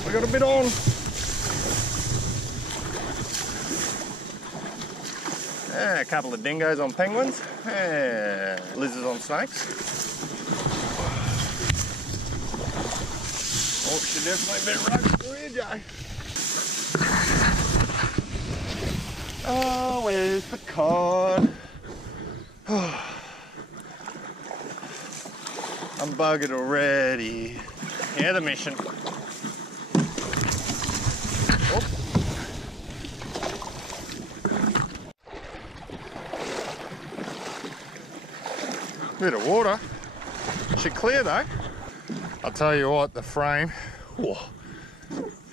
Oh, we got a bit on. A couple of dingoes on penguins. Lizards on snakes. Oh, should definitely be ropes through here, Joe. Oh, where's the cod? I'm buggered already. Yeah, the mission. Oh. Bit of water. Should clear though. I'll tell you what, the frame, whoa,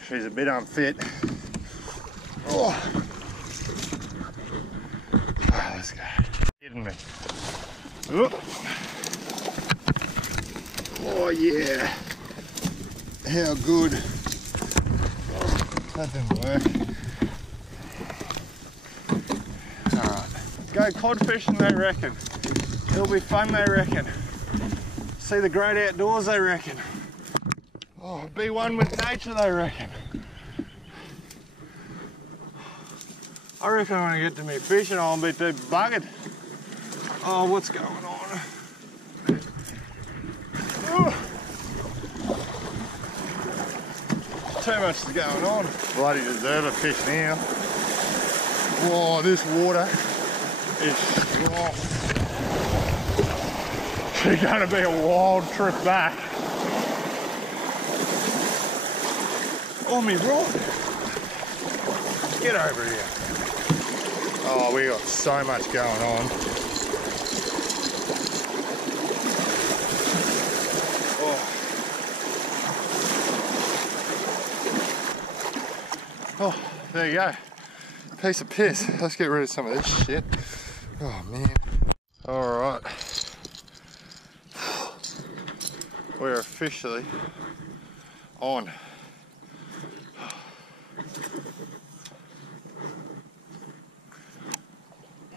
she's a bit unfit. Oh. Alright, let's go. Kidding me. Oh. Oh yeah. How good. Oh, that didn't work. Alright. Go cod fishing, they reckon. It'll be fun, they reckon. See the great outdoors, they reckon. Oh, be one with nature, they reckon. I reckon when I get to me fishing, I'll be too buggered. Oh, what's going on? Oh. Too much is going on. Bloody deserve a fish now. Whoa, this water is strong. It's going to be a wild trip back. Oh, me rod. Get over here. Oh, we got so much going on. Oh, there you go. Piece of piss. Let's get rid of some of this shit. Oh, man. All right. We're officially on.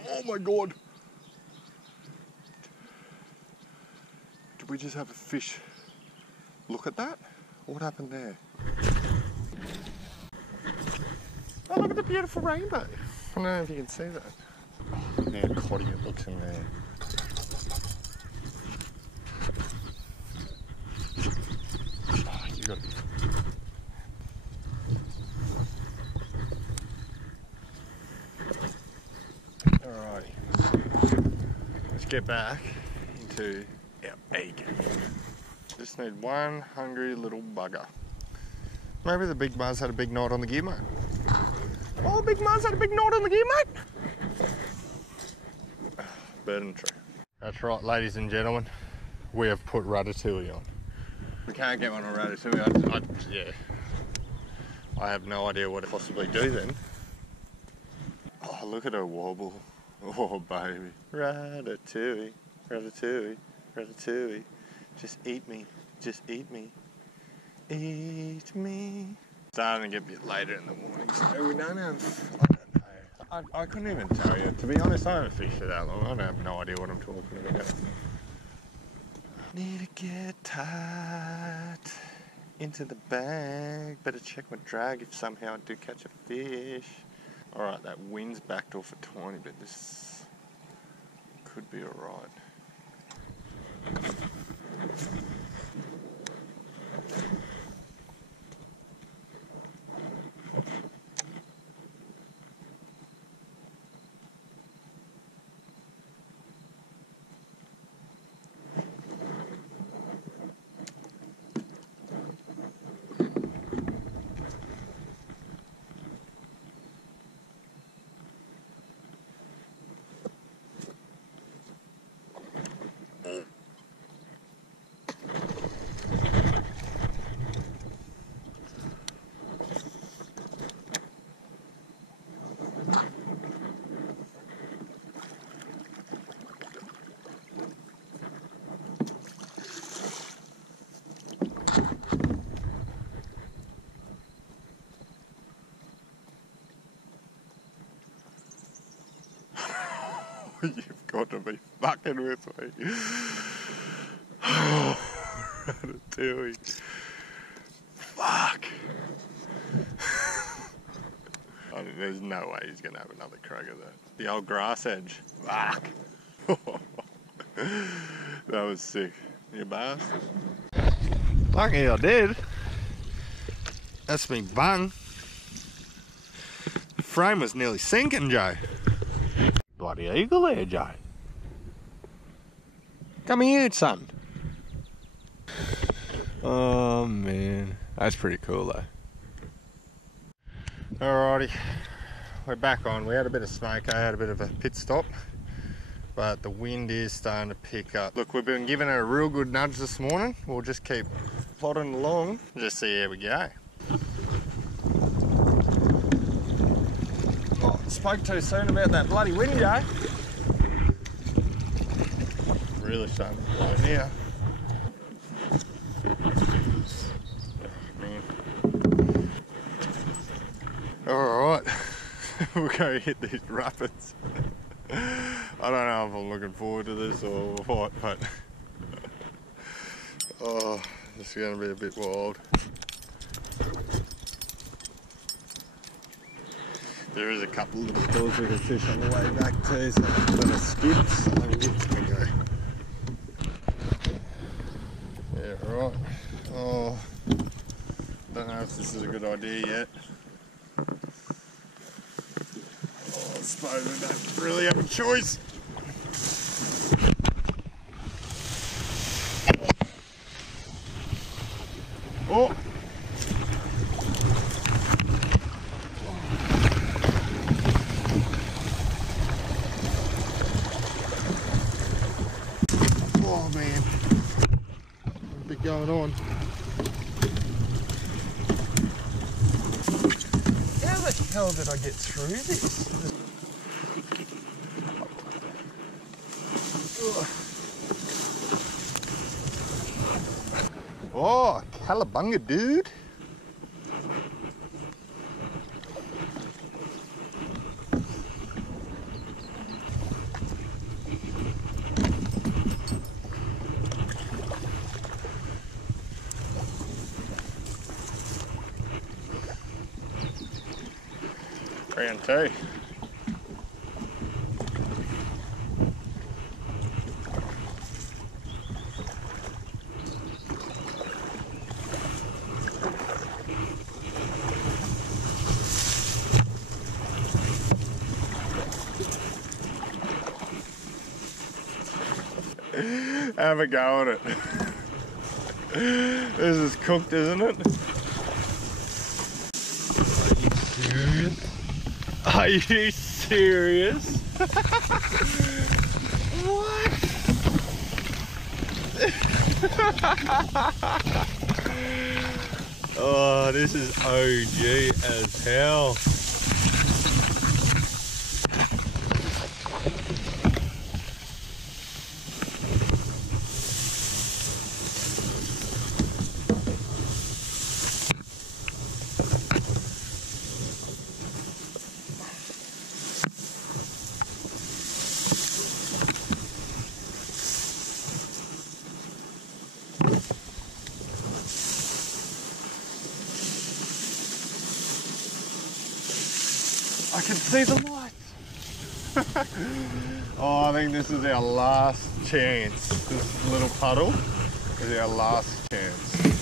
Oh my God. Did we just have a fish look at that? What happened there? Oh, look at the beautiful rainbow. I don't know if you can see that. Oh, how coddy it looks in there. Oh, you got to be... Alrighty. Let's get back into our egg. Just need one hungry little bugger. Maybe the big Muzz had a big knot on the gear, mate. Oh, big Muzz had a big knot on the gear, mate. Bird and tree. That's right, ladies and gentlemen. We have put ratatouille on. We can't get one on ratatouille. Yeah. I have no idea what to possibly do then. Oh, look at her wobble. Oh, baby. Ratatouille, ratatouille, ratatouille. Just eat me. Just eat me. Eat me. Starting to get a bit later in the morning, so we don't have, I don't know. I couldn't even tell you. To be honest, I haven't fished for that long. I don't have no idea what I'm talking about. Need to get tight into the bag. Better check my drag if somehow I do catch a fish. Alright, that wind's backed off a tiny bit. This could be alright. You've got to be fucking with me. Oh, ratatouille. Fuck. There's no way he's going to have another crack at that. The old grass edge. Fuck. That was sick. You bastard. Lucky I did. That's me bung. The frame was nearly sinking, Joe. Bloody eagle there, Joe. Come here, son. Oh man, that's pretty cool though. Alrighty, we're back on. We had a bit of snake, I had a bit of a pit stop, but the wind is starting to pick up. Look, we've been giving it a real good nudge this morning. We'll just keep plodding along, just see how we go. Oh, spoke too soon about that bloody wind, Joe. Really starting to blow now. Alright, we'll go hit these rapids. I don't know if I'm looking forward to this or what, but oh, this is going to be a bit wild. There is a couple little pools we can fish on the way back too, so little skips. So we go. Yeah, right. Oh, don't know if this is a good idea yet. I suppose we don't really have a choice. Oh! Oh man, a bit going on. How the hell did I get through this? Oh, calabunga, dude. Round two. Have a go at it. This is cooked, isn't it? Are you serious? What? Oh, this is OG as hell. I can see the lights. Oh, I think this is our last chance. This little puddle is our last chance.